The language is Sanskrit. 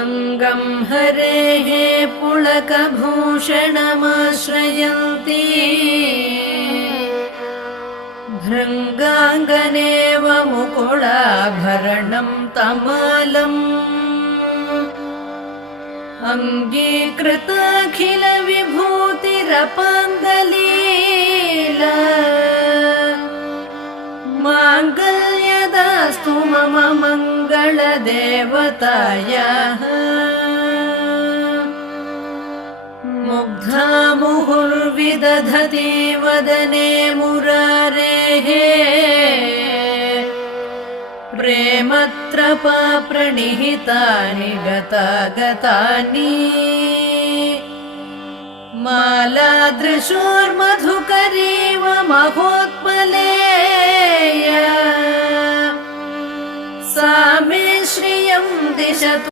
अङ्गं हरेः पुलकभूषणमाश्रयन्ती भृङ्गाङ्गनेव मुकुलाभरणं तमालम् अङ्गीकृताखिलविभूतिरपाङ्गलीला माङ्गल्यदास्तु मम मङ्गलदेवतायाः मुग्धा मुहुर्विदधति वदने मुरारेः प्रेमत्रपा प्रणिहितानि गतागतानि मालादृशोर्मधुकरीव महोत्पलेया सा मे श्रियं दिशतु।